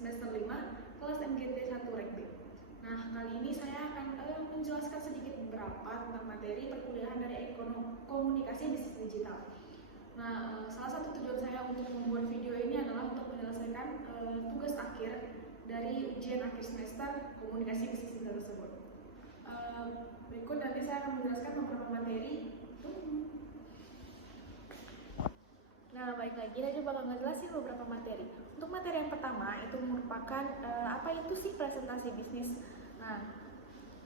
semester 5 kelas MGT 1 Rek B. Nah, kali ini saya akan menjelaskan sedikit beberapa tentang materi perkuliahan dari komunikasi bisnis digital. Nah, salah satu tujuan saya untuk membuat video ini adalah untuk menyelesaikan tugas akhir dari ujian akhir semester komunikasi bisnis digital tersebut. Berikut nanti saya akan menjelaskan beberapa materi. Nah, baik lagi, saya bakal ngejelasin beberapa materi. Untuk materi yang pertama itu merupakan apa itu sih presentasi bisnis. Nah,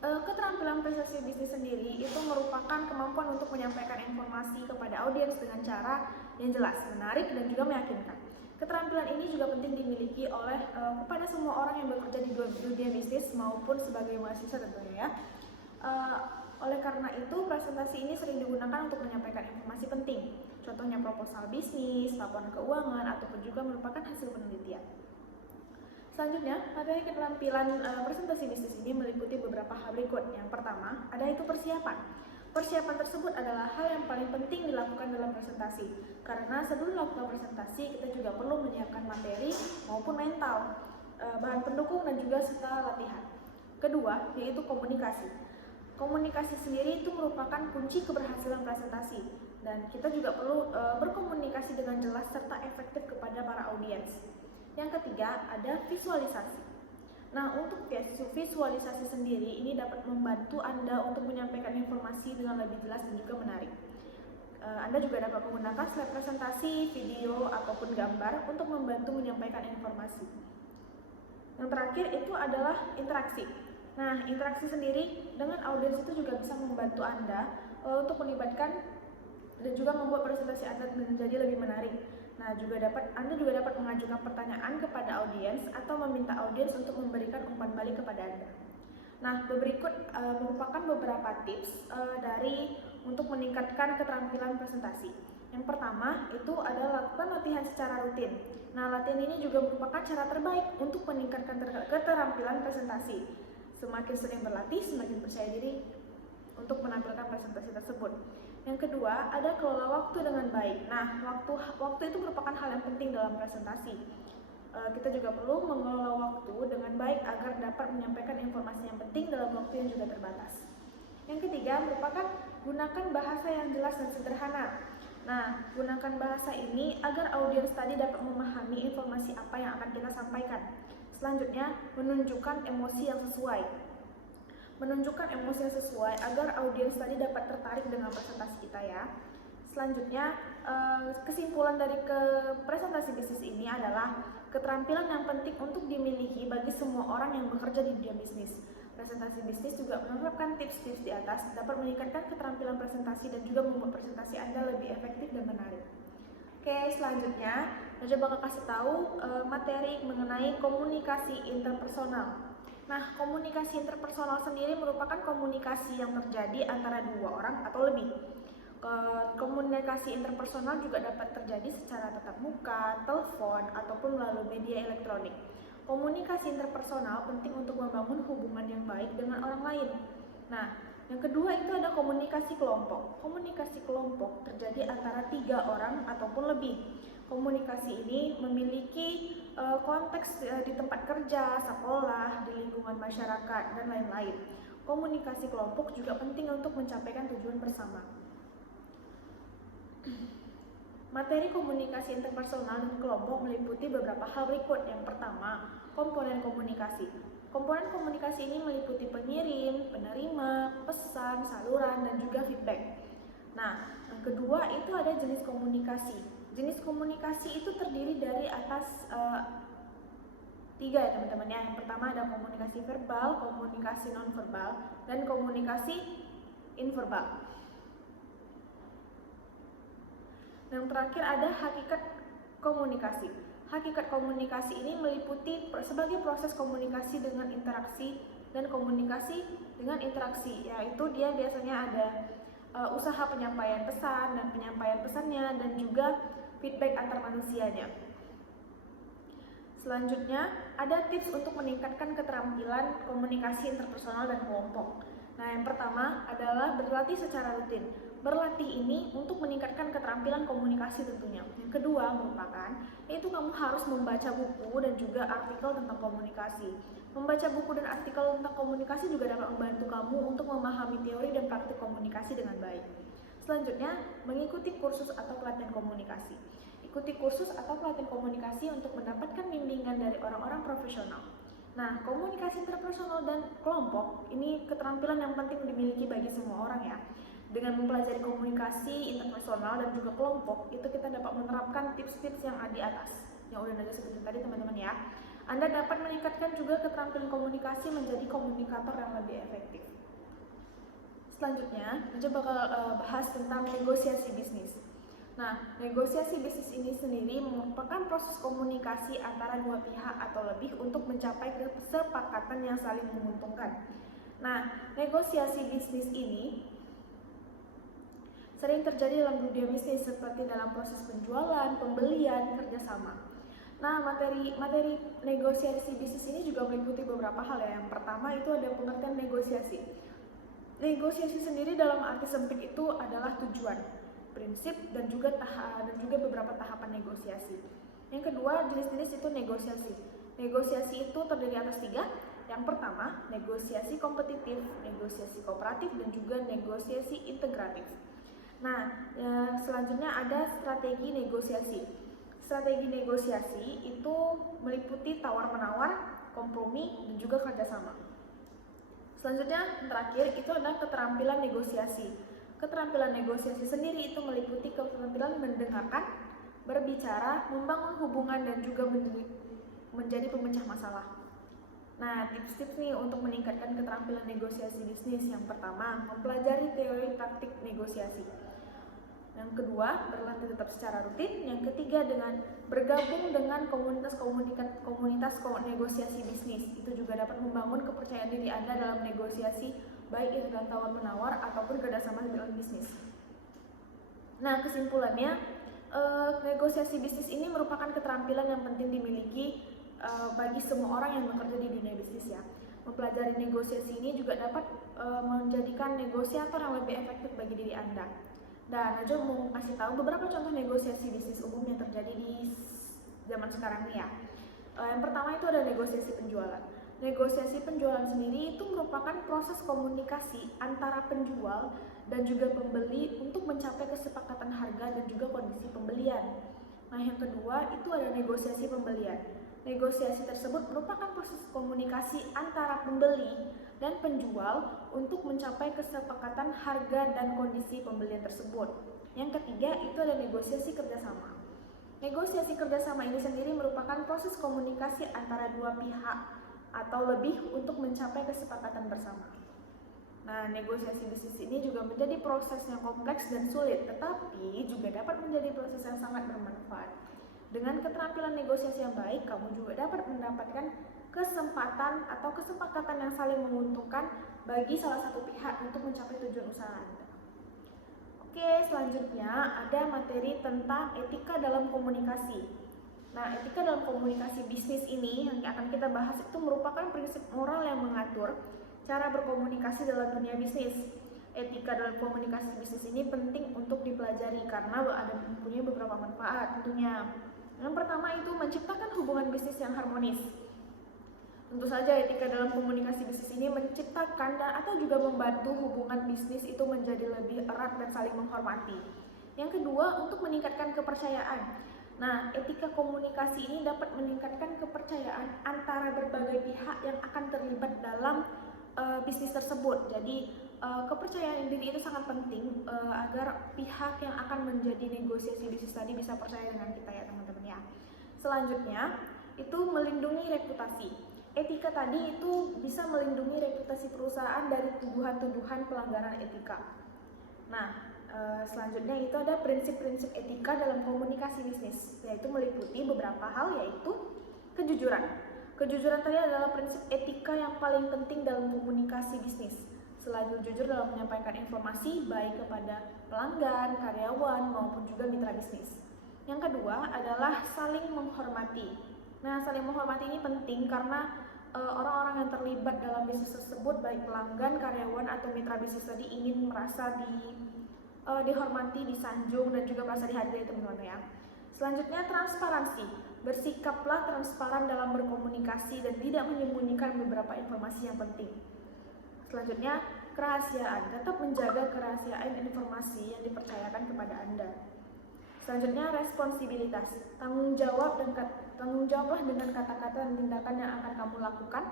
keterampilan presentasi bisnis sendiri itu merupakan kemampuan untuk menyampaikan informasi kepada audiens dengan cara yang jelas, menarik, dan juga meyakinkan. Keterampilan ini juga penting dimiliki oleh kepada semua orang yang bekerja di dunia bisnis maupun sebagai mahasiswa tentunya ya. Oleh karena itu, presentasi ini sering digunakan untuk menyampaikan informasi penting. Contohnya proposal bisnis, laporan keuangan, ataupun juga merupakan hasil penelitian. Selanjutnya, materi keterampilan presentasi bisnis ini meliputi beberapa hal berikut. Yang pertama, ada itu persiapan. Persiapan tersebut adalah hal yang paling penting dilakukan dalam presentasi. Karena sebelum melakukan presentasi, kita juga perlu menyiapkan materi maupun mental, bahan pendukung, dan juga serta latihan. Kedua, yaitu komunikasi. Komunikasi sendiri itu merupakan kunci keberhasilan presentasi, dan kita juga perlu berkomunikasi dengan jelas serta efektif kepada para audiens. Yang ketiga, ada visualisasi. Nah, untuk visualisasi sendiri ini dapat membantu Anda untuk menyampaikan informasi dengan lebih jelas dan juga menarik. Anda juga dapat menggunakan slide presentasi, video, ataupun gambar untuk membantu menyampaikan informasi. Yang terakhir itu adalah interaksi. Nah, interaksi sendiri dengan audiens itu juga bisa membantu Anda untuk melibatkan dan juga membuat presentasi Anda menjadi lebih menarik. Nah, Anda juga dapat mengajukan pertanyaan kepada audiens atau meminta audiens untuk memberikan umpan balik kepada Anda. Nah, berikut merupakan beberapa tips untuk meningkatkan keterampilan presentasi. Yang pertama itu adalah lakukan latihan secara rutin. Nah, latihan ini juga merupakan cara terbaik untuk meningkatkan keterampilan presentasi. Semakin sering berlatih, semakin percaya diri untuk menampilkan presentasi tersebut. Yang kedua, ada kelola waktu dengan baik. Nah, waktu itu merupakan hal yang penting dalam presentasi. Kita juga perlu mengelola waktu dengan baik agar dapat menyampaikan informasi yang penting dalam waktu yang juga terbatas. Yang ketiga, merupakan gunakan bahasa yang jelas dan sederhana. Nah, gunakan bahasa ini agar audiens tadi dapat memahami informasi apa yang akan kita sampaikan. Selanjutnya, menunjukkan emosi yang sesuai. Menunjukkan emosi yang sesuai agar audiens tadi dapat tertarik dengan presentasi kita ya. Selanjutnya, kesimpulan dari presentasi bisnis ini adalah keterampilan yang penting untuk dimiliki bagi semua orang yang bekerja di dunia bisnis. Presentasi bisnis juga menerapkan tips-tips di atas dapat meningkatkan keterampilan presentasi dan juga membuat presentasi Anda lebih efektif dan menarik. Oke, selanjutnya saya bakal kasih tahu materi mengenai komunikasi interpersonal. Nah, komunikasi interpersonal sendiri merupakan komunikasi yang terjadi antara dua orang atau lebih. Komunikasi interpersonal juga dapat terjadi secara tatap muka, telepon, ataupun melalui media elektronik. Komunikasi interpersonal penting untuk membangun hubungan yang baik dengan orang lain. Nah, yang kedua itu ada komunikasi kelompok. Komunikasi kelompok terjadi antara 3 orang ataupun lebih. Komunikasi ini memiliki konteks di tempat kerja, sekolah, di lingkungan masyarakat, dan lain-lain. Komunikasi kelompok juga penting untuk mencapai tujuan bersama. Materi komunikasi interpersonal dan kelompok meliputi beberapa hal berikut. Yang pertama, komponen komunikasi. Komponen komunikasi ini meliputi pengirim, penerima, pesan, saluran, dan juga feedback. Nah, yang kedua itu ada jenis komunikasi. Jenis komunikasi itu terdiri dari atas 3 ya teman-teman ya. Yang pertama ada komunikasi verbal, komunikasi nonverbal, dan komunikasi inverbal. Yang terakhir ada hakikat komunikasi. Hakikat komunikasi ini meliputi sebagai proses komunikasi dengan interaksi dan komunikasi dengan interaksi, yaitu dia biasanya ada usaha penyampaian pesan dan penyampaian pesannya dan juga feedback antar manusianya. Selanjutnya ada tips untuk meningkatkan keterampilan komunikasi interpersonal dan kelompok. Nah, yang pertama adalah berlatih secara rutin. Berlatih ini untuk meningkatkan keterampilan komunikasi tentunya. Yang kedua merupakan yaitu kamu harus membaca buku dan juga artikel tentang komunikasi. Membaca buku dan artikel tentang komunikasi juga dapat membantu kamu untuk memahami teori dan praktik komunikasi dengan baik. Selanjutnya, mengikuti kursus atau pelatihan komunikasi. Ikuti kursus atau pelatihan komunikasi untuk mendapatkan bimbingan dari orang-orang profesional. Nah, komunikasi interpersonal dan kelompok ini keterampilan yang penting dimiliki bagi semua orang ya. Dengan mempelajari komunikasi interpersonal dan juga kelompok, itu kita dapat menerapkan tips-tips yang ada di atas, yang udah Naja sebutin tadi teman-teman ya. Anda dapat meningkatkan juga keterampilan komunikasi menjadi komunikator yang lebih efektif. Selanjutnya, Naja bakal bahas tentang negosiasi bisnis. Nah, negosiasi bisnis ini sendiri merupakan proses komunikasi antara dua pihak atau lebih untuk mencapai kesepakatan yang saling menguntungkan. Nah, negosiasi bisnis ini sering terjadi dalam dunia bisnis seperti dalam proses penjualan, pembelian, kerjasama. Nah, materi negosiasi bisnis ini juga meliputi beberapa hal ya. Yang pertama itu ada pengertian negosiasi. Negosiasi sendiri dalam arti sempit itu adalah tujuan, prinsip, dan juga beberapa tahapan negosiasi. Yang kedua, jenis-jenis itu negosiasi. Negosiasi itu terdiri atas 3. Yang pertama, negosiasi kompetitif, negosiasi kooperatif, dan juga negosiasi integratif. Nah, selanjutnya ada strategi negosiasi. Strategi negosiasi itu meliputi tawar-menawar, kompromi, dan juga kerjasama. Selanjutnya, terakhir itu adalah keterampilan negosiasi. Keterampilan negosiasi sendiri itu meliputi keterampilan mendengarkan, berbicara, membangun hubungan, dan juga menjadi pemecah masalah. Nah, tips-tips nih untuk meningkatkan keterampilan negosiasi bisnis. Yang pertama, mempelajari teori praktik negosiasi. Yang kedua, berlatih tetap secara rutin. Yang ketiga, dengan bergabung dengan komunitas negosiasi bisnis. Itu juga dapat membangun kepercayaan diri Anda dalam negosiasi, baik itu dalam tawar-menawar ataupun kerjasama dalam bisnis. Nah, kesimpulannya, negosiasi bisnis ini merupakan keterampilan yang penting dimiliki bagi semua orang yang bekerja di dunia bisnis ya. Mempelajari negosiasi ini juga dapat menjadikan negosiator yang lebih efektif bagi diri Anda. Dan Najwa mau kasih tahu beberapa contoh negosiasi bisnis umum yang terjadi di zaman sekarang nih ya. Yang pertama itu ada negosiasi penjualan. Negosiasi penjualan sendiri itu merupakan proses komunikasi antara penjual dan juga pembeli untuk mencapai kesepakatan harga dan juga kondisi pembelian. Nah, yang kedua itu ada negosiasi pembelian. Negosiasi tersebut merupakan proses komunikasi antara pembeli dan penjual untuk mencapai kesepakatan harga dan kondisi pembelian tersebut. Yang ketiga itu ada negosiasi kerjasama. Negosiasi kerjasama ini sendiri merupakan proses komunikasi antara dua pihak atau lebih untuk mencapai kesepakatan bersama. Nah, negosiasi bisnis ini juga menjadi proses yang kompleks dan sulit, tetapi juga dapat menjadi proses yang sangat bermanfaat. Dengan keterampilan negosiasi yang baik, kamu juga dapat mendapatkan kesempatan atau kesepakatan yang saling menguntungkan bagi salah satu pihak untuk mencapai tujuan usaha Anda. Oke, selanjutnya ada materi tentang etika dalam komunikasi. Nah, etika dalam komunikasi bisnis ini yang akan kita bahas itu merupakan prinsip moral yang mengatur cara berkomunikasi dalam dunia bisnis. Etika dalam komunikasi bisnis ini penting untuk dipelajari karena mempunyai beberapa manfaat tentunya. Yang pertama itu menciptakan hubungan bisnis yang harmonis. Tentu saja etika dalam komunikasi bisnis ini menciptakan atau juga membantu hubungan bisnis itu menjadi lebih erat dan saling menghormati. Yang kedua, untuk meningkatkan kepercayaan. Nah, etika komunikasi ini dapat meningkatkan kepercayaan antara berbagai pihak yang akan terlibat dalam bisnis tersebut. Jadi, kepercayaan diri itu sangat penting agar pihak yang akan menjadi negosiasi bisnis tadi bisa percaya dengan kita ya teman-teman ya. Selanjutnya, itu melindungi reputasi. Etika tadi itu bisa melindungi reputasi perusahaan dari tuduhan-tuduhan pelanggaran etika. Nah, selanjutnya itu ada prinsip-prinsip etika dalam komunikasi bisnis, yaitu meliputi beberapa hal, yaitu kejujuran. Kejujuran tadi adalah prinsip etika yang paling penting dalam komunikasi bisnis. Selalu jujur dalam menyampaikan informasi baik kepada pelanggan, karyawan, maupun juga mitra bisnis. Yang kedua adalah saling menghormati. Nah, saling menghormati ini penting karena orang-orang yang terlibat dalam bisnis tersebut, baik pelanggan, karyawan, atau mitra bisnis tadi ingin merasa dihormati, disanjung, dan juga merasa dihargai teman-teman ya. Selanjutnya transparansi. Bersikaplah transparan dalam berkomunikasi dan tidak menyembunyikan beberapa informasi yang penting. Selanjutnya kerahasiaan. Tetap menjaga kerahasiaan informasi yang dipercayakan kepada Anda. Selanjutnya responsibilitas. Tanggung jawablah dengan kata-kata dan tindakan yang akan kamu lakukan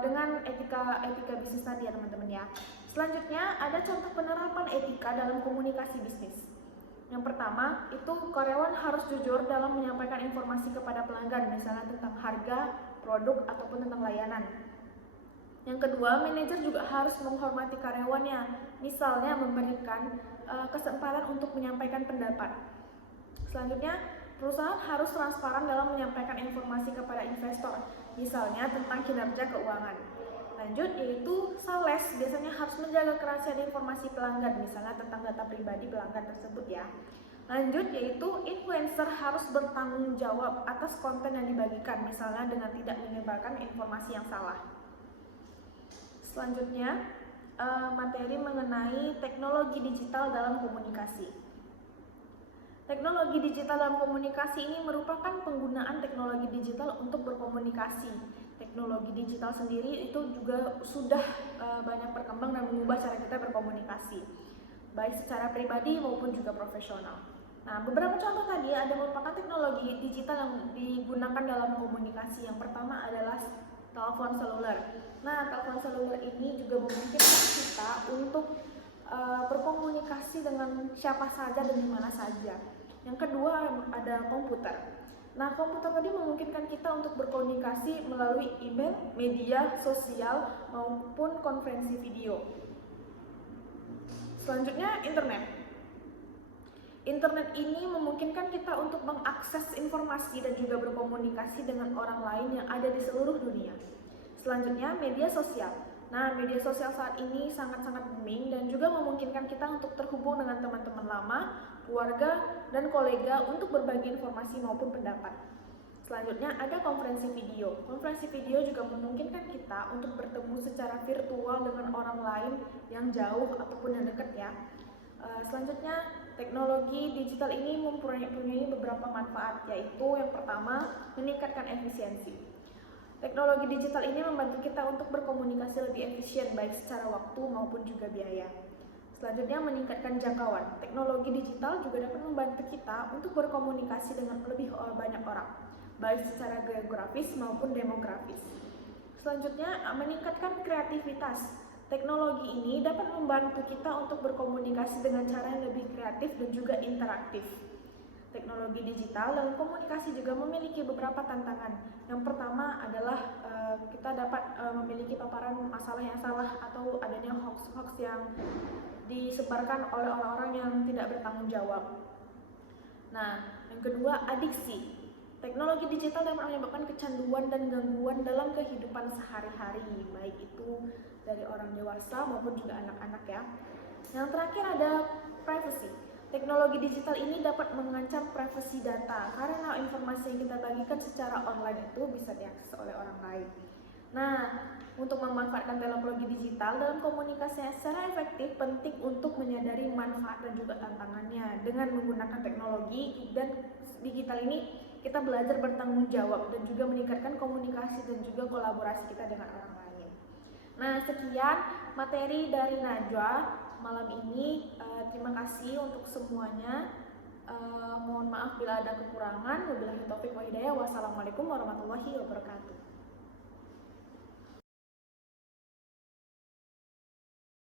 dengan etika bisnis tadi ya teman-teman ya. Selanjutnya ada contoh penerapan etika dalam komunikasi bisnis. Yang pertama itu karyawan harus jujur dalam menyampaikan informasi kepada pelanggan, misalnya tentang harga, produk, ataupun tentang layanan. Yang kedua, manajer juga harus menghormati karyawannya, misalnya memberikan kesempatan untuk menyampaikan pendapat. Selanjutnya, perusahaan harus transparan dalam menyampaikan informasi kepada investor, misalnya tentang kinerja keuangan. Lanjut, yaitu sales biasanya harus menjaga kerahasiaan informasi pelanggan, misalnya tentang data pribadi pelanggan tersebut ya. Lanjut, yaitu influencer harus bertanggung jawab atas konten yang dibagikan, misalnya dengan tidak menyebarkan informasi yang salah. Selanjutnya, materi mengenai teknologi digital dalam komunikasi. Teknologi digital dalam komunikasi ini merupakan penggunaan teknologi digital untuk berkomunikasi. Teknologi digital sendiri itu juga sudah banyak berkembang dan mengubah cara kita berkomunikasi, baik secara pribadi maupun juga profesional. Nah, beberapa contoh tadi ada merupakan teknologi digital yang digunakan dalam komunikasi. Yang pertama adalah telepon seluler. Nah, telepon seluler ini juga memungkinkan kita untuk berkomunikasi dengan siapa saja dan di mana saja. Yang kedua ada komputer. Nah, komputer tadi memungkinkan kita untuk berkomunikasi melalui email, media sosial, maupun konferensi video. Selanjutnya internet. Internet ini memungkinkan kita untuk mengakses informasi dan juga berkomunikasi dengan orang lain yang ada di seluruh dunia. Selanjutnya media sosial. Nah, media sosial saat ini sangat-sangat booming dan juga memungkinkan kita untuk terhubung dengan teman-teman lama, keluarga, dan kolega untuk berbagi informasi maupun pendapat. Selanjutnya ada konferensi video. Konferensi video juga memungkinkan kita untuk bertemu secara virtual dengan orang lain yang jauh ataupun yang dekat ya. Selanjutnya teknologi digital ini mempunyai beberapa manfaat, yaitu yang pertama meningkatkan efisiensi. Teknologi digital ini membantu kita untuk berkomunikasi lebih efisien baik secara waktu maupun juga biaya. Selanjutnya meningkatkan jangkauan. Teknologi digital juga dapat membantu kita untuk berkomunikasi dengan lebih banyak orang, baik secara geografis maupun demografis. Selanjutnya meningkatkan kreativitas. Teknologi ini dapat membantu kita untuk berkomunikasi dengan cara yang lebih kreatif dan juga interaktif. Teknologi digital dalam komunikasi juga memiliki beberapa tantangan. Yang pertama adalah kita dapat memiliki paparan masalah yang salah atau adanya hoax-hoax yang disebarkan oleh orang-orang yang tidak bertanggung jawab. Nah, yang kedua adiksi. Teknologi digital dapat menyebabkan kecanduan dan gangguan dalam kehidupan sehari-hari, baik itu dari orang dewasa maupun juga anak-anak ya. Yang terakhir ada privacy. Teknologi digital ini dapat mengancam privasi data karena informasi yang kita bagikan secara online itu bisa diakses oleh orang lain. Nah, untuk memanfaatkan teknologi digital dalam komunikasi secara efektif penting untuk menyadari manfaat dan juga tantangannya. Dengan menggunakan teknologi dan digital ini kita belajar bertanggung jawab dan juga meningkatkan komunikasi dan juga kolaborasi kita dengan orang lain. Nah, sekian materi dari Najwa malam ini. Terima kasih untuk semuanya. Mohon maaf bila ada kekurangan. Wabillahi taufiq wa hidayah. Wassalamualaikum warahmatullahi wabarakatuh.